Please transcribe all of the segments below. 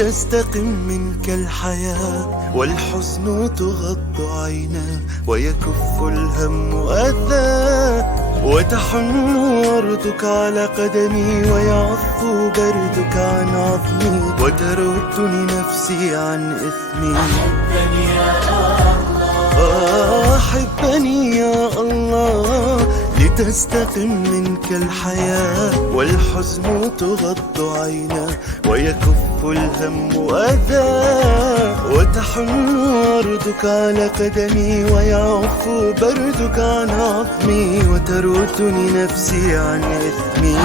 لتستقم منك الحياة والحزن تغض عينا ويكف الهم أذى وتحن وردك على قدمي ويعفو بردك عن عظمي وتردني نفسي عن إثمي. أحبني يا الله لتستقم منك الحياة والحزن تغض عينا ويكف الهم أذى وتحن وردك على قدمي ويعفو بردك عن عظمي وتردني نفسي عن إثمي.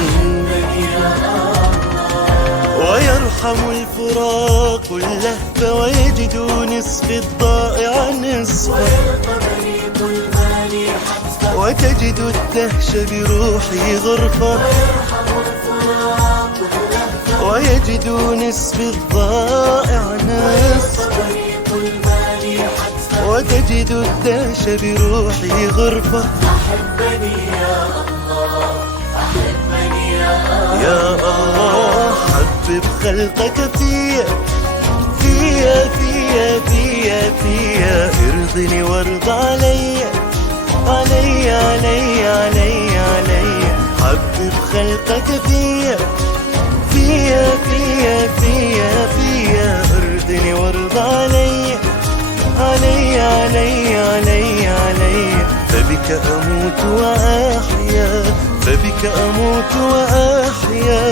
ويرحم الفراق اللهف ويجد نصف الضائع نصفا وتجد الدهش بروحي غرفة ويجد نصف الضائع نصفا وتجد الدهش بروحي غرفة. أحبني يا الله أحبني يا الله حبب خلقك فيا ارضني وارض علي حبب خلقك فيا ارضني وارض علي فبك أموت وأحيا فبك أموت وأحيا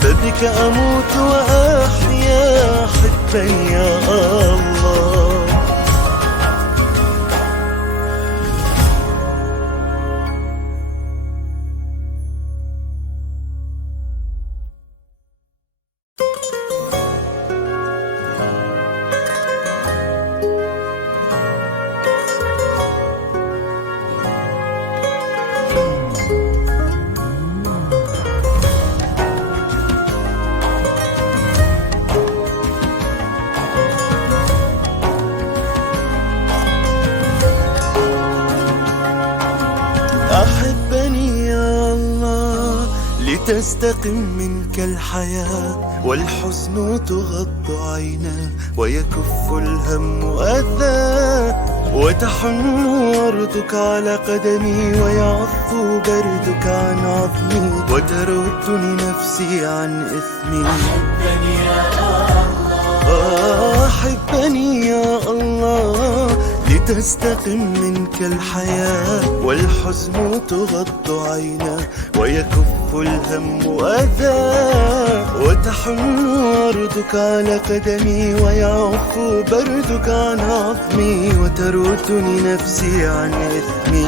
فبك أموت وأحيا حبا يا الله. أحبني يا الله لتستقم منك الحياة والحزن تغض عينا ويكف الهم أذى وتحن وردك على قدمي ويعفو بردك عن عظمي وتردني نفسي عن إثمي. أحبني يا الله لتستقم منك الحياة والحزن تغض عينا ويكف الهم أذى وتحن وردك على قدمي ويعفو بردك عن عظمي وتردني نفسي عن إثمي.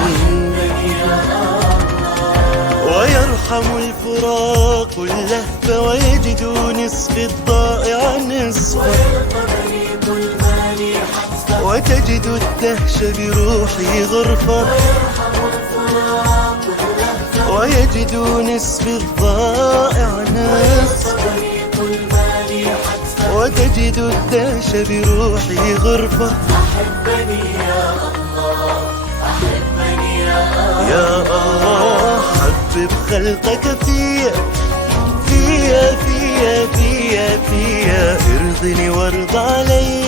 ويرحم الفراق اللهف ويجد نصف الضائع نصفا وتجد الدهش بروحي غرفة ويجد نصف الضائع نصفا وتجد الدهش بروحي غرفة. أحبني يا الله أحبني يا الله حبب خلقك فيا ارضني وارض علي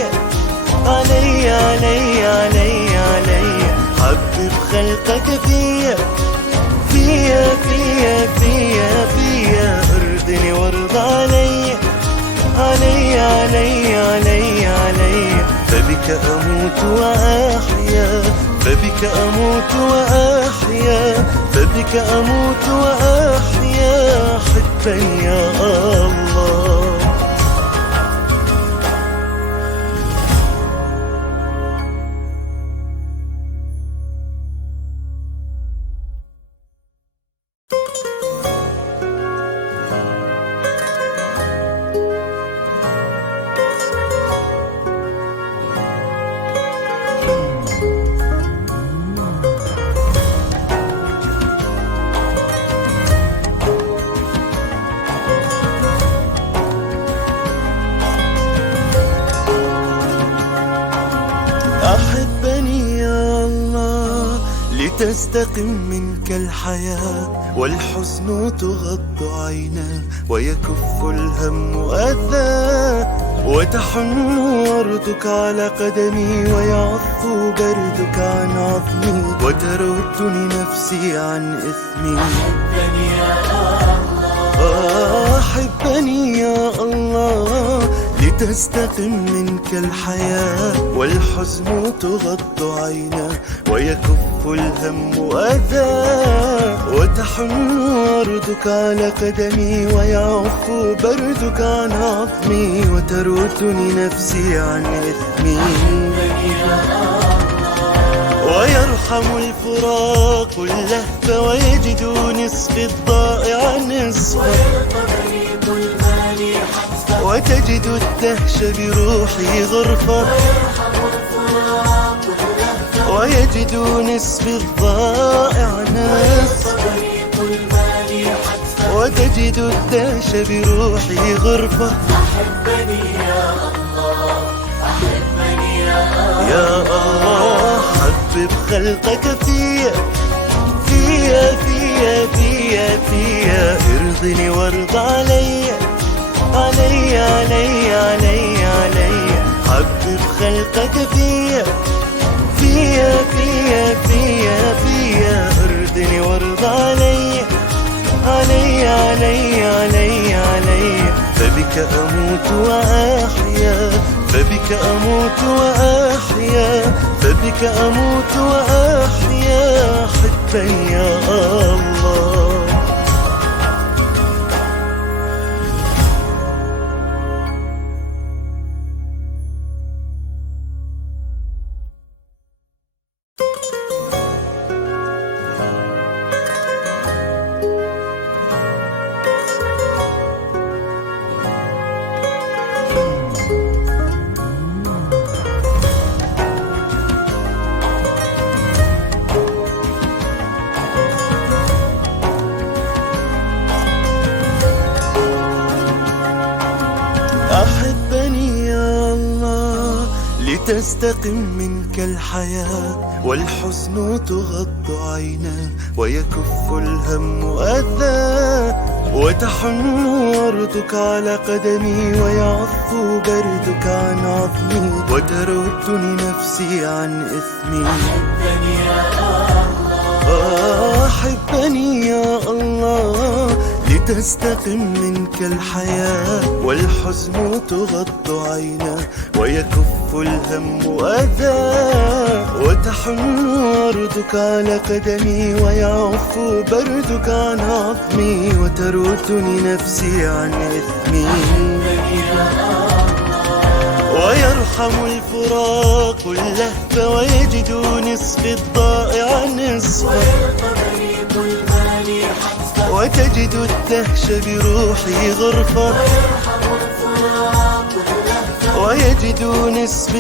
حبب خلقك فيا ارضني وارض علي فبك أموت وأحيا فبك أموت وأحيا فبك أموت وأحيا حبا يا الله. أحبني يا الله لتستقم منك الحياة والحزن تغض عينا ويكف الهم أذى وتحن وردك على قدمي ويعفو بردك عن عظمي وتردني نفسي عن إثمي. أحبني يا الله أحبني يا الله لتستقم منك الحياة والحزن تغض عينا ويكف الهم أذى. وتحن وردك على قدمي ويعفو بردك عن عظمي وتردني نفسي عن إثمي. ويرحم الفراق اللهف ويجد نصف الضائع نصفا وتجد الدهش بروحي غرفة ويجد نصف الضائع نصفا وتجد الدهش بروحي غرفة. أحبني يا الله أحبني يا الله حبب خلقك فيا فيا فيا فيا فيا ارضني وارض علي علي علي علي علي. حبب خلقك فيا فيا فيا فيا فيا ارضني وارض علي علي علي علي علي. فبك أموت وأحيا فبك أموت وأحيا فبك أموت وأحيا حبا يا الله. أحبني يا الله لتستقم منك الحياة والحزن تغض عينا ويكف الهم أذى. وتحن وردك على قدمي ويعفو بردك عن عظمي وتردني نفسي عن إثمي. أحبني يا الله أحبني يا الله لتستقم منك الحياة والحزن تغض عينا ويكف الهم أذى. وتحن وردك على قدمي ويعفو بردك عن عظمي وتردني نفسي عن إثمي. ويرحم الفراق اللهف ويجد نصف الضائع نصفا وتجد الدهش بروحي غرفة ويجد نصف